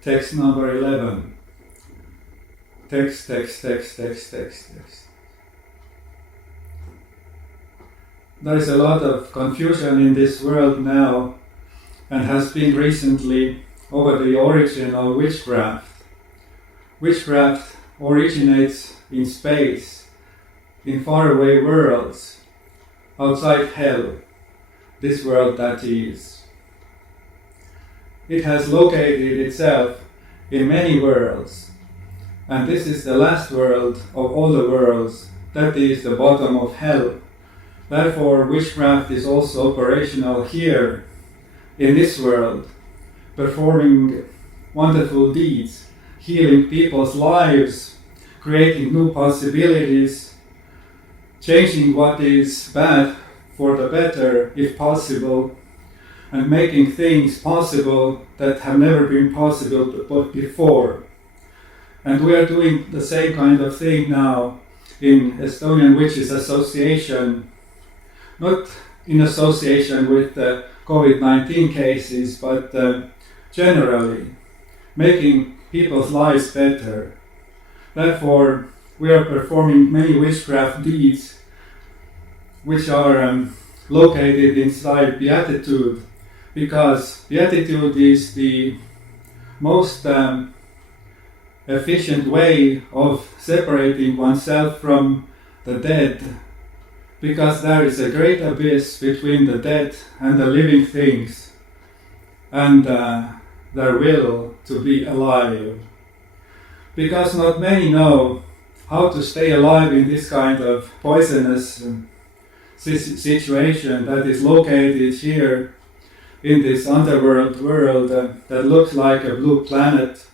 Text number 11. Text. There is a lot of confusion in this world now, and has been recently, over the origin of witchcraft. Witchcraft originates in space, in faraway worlds, outside hell, this world that is. It has located itself in many worlds, and this is the last world of all the worlds, that is the bottom of hell. Therefore, witchcraft is also operational here, in this world, performing wonderful deeds, healing people's lives, creating new possibilities, changing what is bad for the better, if possible, and making things possible that have never been possible before. And we are doing the same kind of thing now in Estonian Witches Association, not in association with the COVID-19 cases, but generally making people's lives better. Therefore, we are performing many witchcraft deeds which are located inside Beatitude, because Beatitude is the most efficient way of separating oneself from the dead, because there is a great abyss between the dead and the living things, and their will to be alive. Because not many know how to stay alive in this kind of poisonous situation that is located here in this underworld world that looks like a blue planet,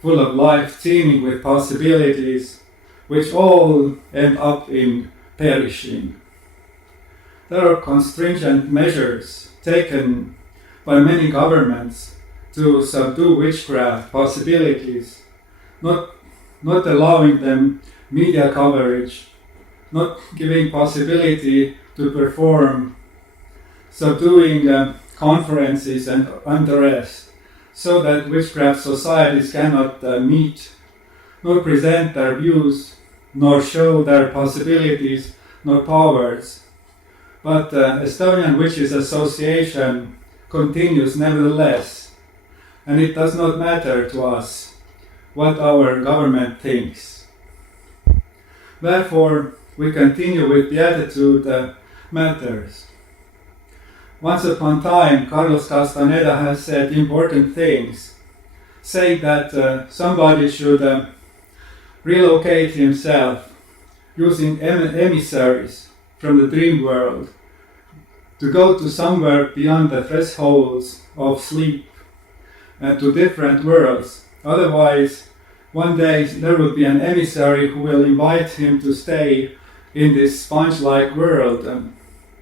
full of life, teeming with possibilities, which all end up in perishing. There are constringent measures taken by many governments to subdue witchcraft possibilities, not allowing them media coverage, not giving possibility to perform, subduing conferences and unrest, so that witchcraft societies cannot meet, nor present their views, nor show their possibilities, nor powers. But Estonian Witches Association continues nevertheless, and it does not matter to us what our government thinks. Therefore, we continue with Beatitude matters. Once upon a time, Carlos Castaneda has said important things, saying that somebody should relocate himself using emissaries from the dream world to go to somewhere beyond the thresholds of sleep and to different worlds. Otherwise, one day there will be an emissary who will invite him to stay in this sponge-like world,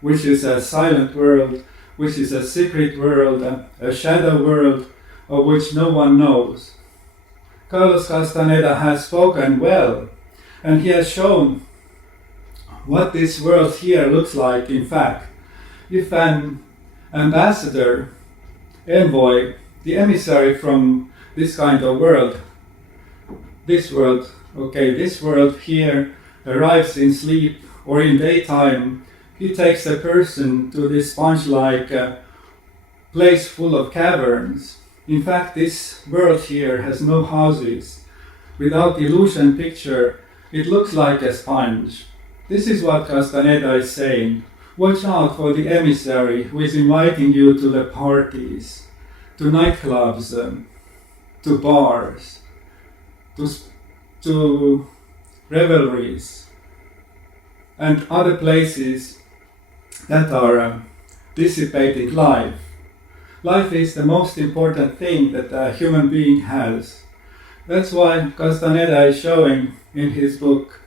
which is a silent world, which is a secret world, a shadow world of which no one knows. Carlos Castaneda has spoken well, and he has shown what this world here looks like in fact. If an ambassador, envoy, the emissary from this kind of world, this world here arrives in sleep or in daytime, he takes a person to this sponge-like place full of caverns. In fact, this world here has no houses. Without illusion picture, it looks like a sponge. This is what Castaneda is saying. Watch out for the emissary who is inviting you to the parties, to nightclubs, to bars, to revelries, and other places that are dissipating life. Life is the most important thing that a human being has. That's why Castaneda is showing in his book,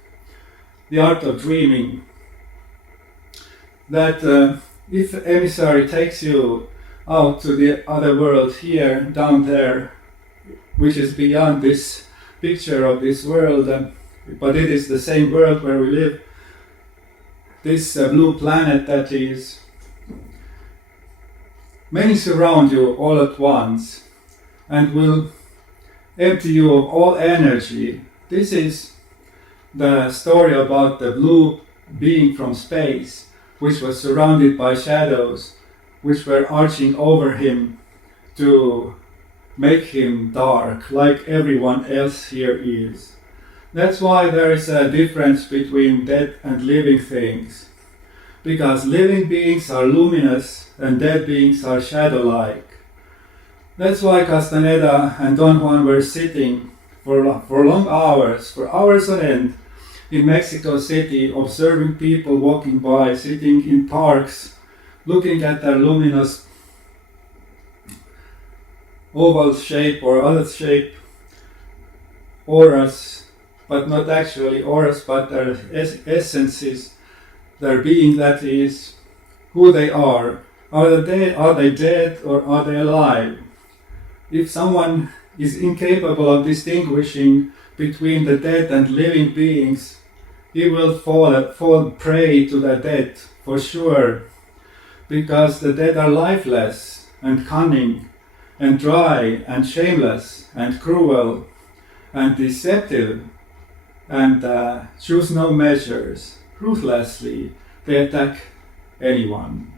The Art of Dreaming, that if an emissary takes you out to the other world here, down there, which is beyond this picture of this world, but it is the same world where we live, this blue planet that is, many surround you all at once and will empty you of all energy. This is the story about the blue being from space, which was surrounded by shadows, which were arching over him to make him dark, like everyone else here is. That's why there is a difference between dead and living things. Because living beings are luminous and dead beings are shadow-like. That's why Castaneda and Don Juan were sitting for long hours, for hours on end, in Mexico City, observing people walking by, sitting in parks, looking at their luminous oval shape or other shape auras, but not actually auras, but their essences, their being, that is, who they are. Are they dead or are they alive? If someone is incapable of distinguishing between the dead and living beings, he will fall prey to the dead for sure, because the dead are lifeless and cunning and dry and shameless and cruel and deceptive and choose no measures. Ruthlessly they attack anyone.